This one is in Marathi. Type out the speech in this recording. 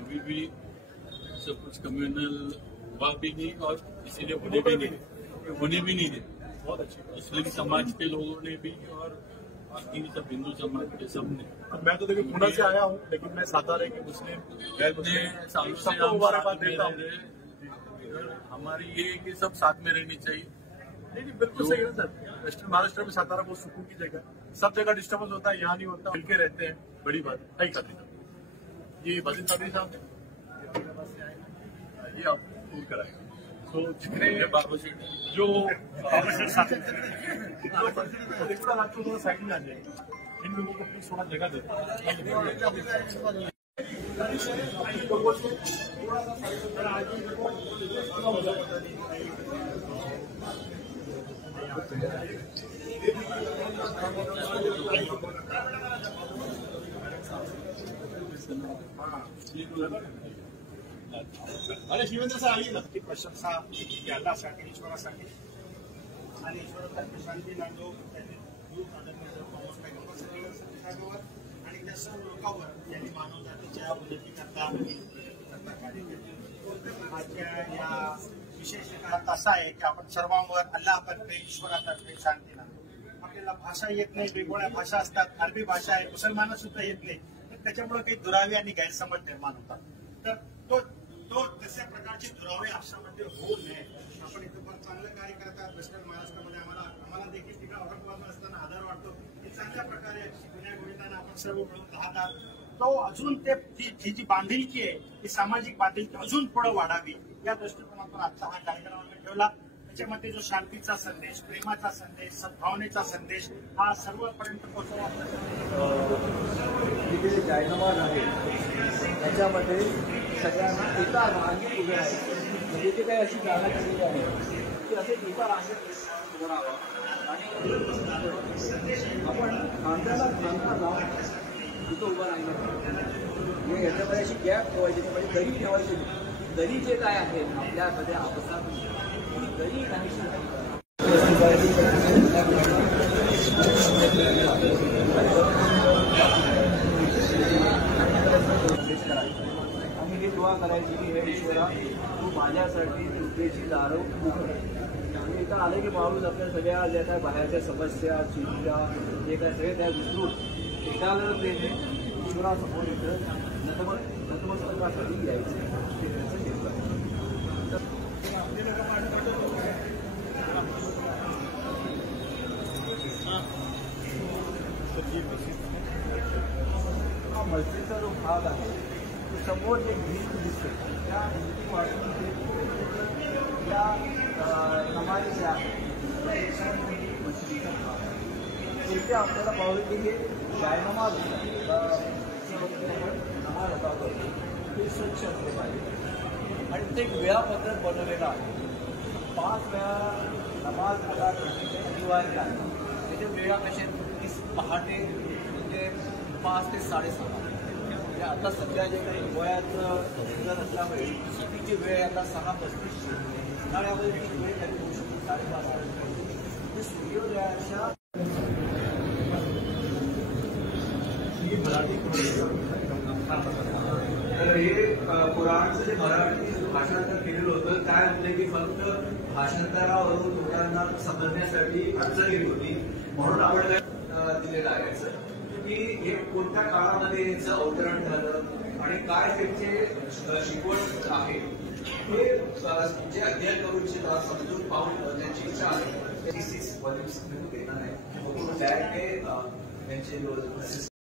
कभी भी सब कुछ कम्युनल हुआ भी नहीं और इसीलिए होने भी नहीं दे। बहुत अच्छी मुस्लिम समाज के लोगों ने भी और बाकी सब हिंदू समाज के सब ने। मैं तो देखिए पुणे से आया हूँ, लेकिन मैं सातारा के मुस्लिम सबको मुबारकबाद देता हूँ। हमारी ये है कि सब साथ में रहनी चाहिए। नहीं बिल्कुल सही है सर। वेस्टर्न महाराष्ट्र में सातारा बहुत सुकून की जगह, सब जगह डिस्टर्बेंस होता है, यहाँ नहीं होता, मिलके रहते हैं, बड़ी बात है। सही करते ये वजीर चौधरी साहब ये आप टूर कराएंगे। तो जितने जो थोड़ा साइड में आ जाएंगे, इन लोगों को प्लीज थोड़ा जगह देते अरे शिवेंद्र सर आइए ना। प्रशंसा अल्लासाठी ईश्वरासाठी आणि ईश्वरासाठी शांती नांदो त्यांनी दूत आदरणीय आणि त्या सर्व लोकांवर यांनी मानव जातीच्या उन्नतीकरता कार्य केले। आजच्या या विशेष काळात असा आहे की आपण सर्वांवर अल्लाहतर्फे ईश्वरातर्फे शांती नांदो। आपल्याला भाषा येत नाही, वेगवेगळ्या भाषा असतात, अरबी भाषा आहे, मुसलमाना सुद्धा येत नाही, त्याच्यामुळे काही दुरावे आणि गैरसमज निर्माण होतात। तर तो तशा प्रकारचे दुरावे आशामध्ये होऊ नये। आपण इथं पण चांगलं कार्य करतात वेस्टर्न महाराष्ट्रामध्ये। आम्हाला देखील तिकडे औरंगाबाद असताना आधार वाटतो की चांगल्या प्रकारे गुन्हेगारीताना आपण सर्व मिळून राहतात। तो अजून ती जी बांधिलकी आहे ती सामाजिक बांधिलकी अजून पुढे वाढावी या दृष्टिकोनातून आजचा हा कार्यक्रम आम्ही ठेवला। त्याच्यामध्ये जो शांतीचा संदेश, प्रेमाचा संदेश, सद्भावनेचा संदेश हा सर्वपर्यंत पोहोचवा। जिथे जायनमाज आहे त्याच्यामध्ये सगळ्यांना एका रांगेत उभे राहायचे, म्हणजे ते काही अशी जागा केलेली आहे की असे एका रांगेत उभं राहावं आणि आपण खांद्याला खांदा लावून तिथं उभं राहिलं म्हणजे याच्यामध्ये अशी गॅप ठेवायची, म्हणजे दरी ठेवायची। दरी जे काय आहे आपल्यामध्ये आपसात ती दरी नाहीशी दुआ करायची की हे ईश्वरा तू माझ्यासाठी चिंतेची दारं उघड। आणि इथं आले की माणूस आपल्या सगळ्या ज्या काय बाहेरच्या समस्या, चिंता जे काय सगळे त्या विसरून एकाग्रतेने ईश्वरासमोर इथं नतमस्तकासाठी यायचं ते त्याचं घेतलं। हा मस्जिदचा जो भाग आहे समोर एक भिंत दिसते, त्या भिंतीपासून या समाधी ज्या आहेत तिथे आपल्याला पाहू की हे जायनमाज नमाज अदा करतो ते स्वच्छ असले पाहिजे आणि ते एक वेळापत्रक बनवलेलं आहे। 5 वेळा नमाज अदा करणे अनिवार्य आहे। त्याचे वेळा कसे पहाटे म्हणजे 5 ते 6:30। आता सध्या जे काही वयाचं सीझन असल्यामुळे सुट्टीची वेळ आता 6:35 उन्हाळ्यामध्ये ती वेळ कधी होऊ शकते 5:30 सूर्योदयाच्या तर हे कुराणचं जे मराठी भाषांतर केलेलं होतं काय होतं की फक्त भाषांतरावरून लोकांना समजण्यासाठी अडचण येत होती, म्हणून आपण दिलेलं आहे। की हे कोणत्या काळामध्ये याचं अवतरण झालं आणि काय त्याचे शिकवण आहे हे जे अध्ययन करू इच्छितात समजून पाहून त्यांची इच्छा आहे. 36 व्हॉल्यूम्स देणार आहे त्यांचे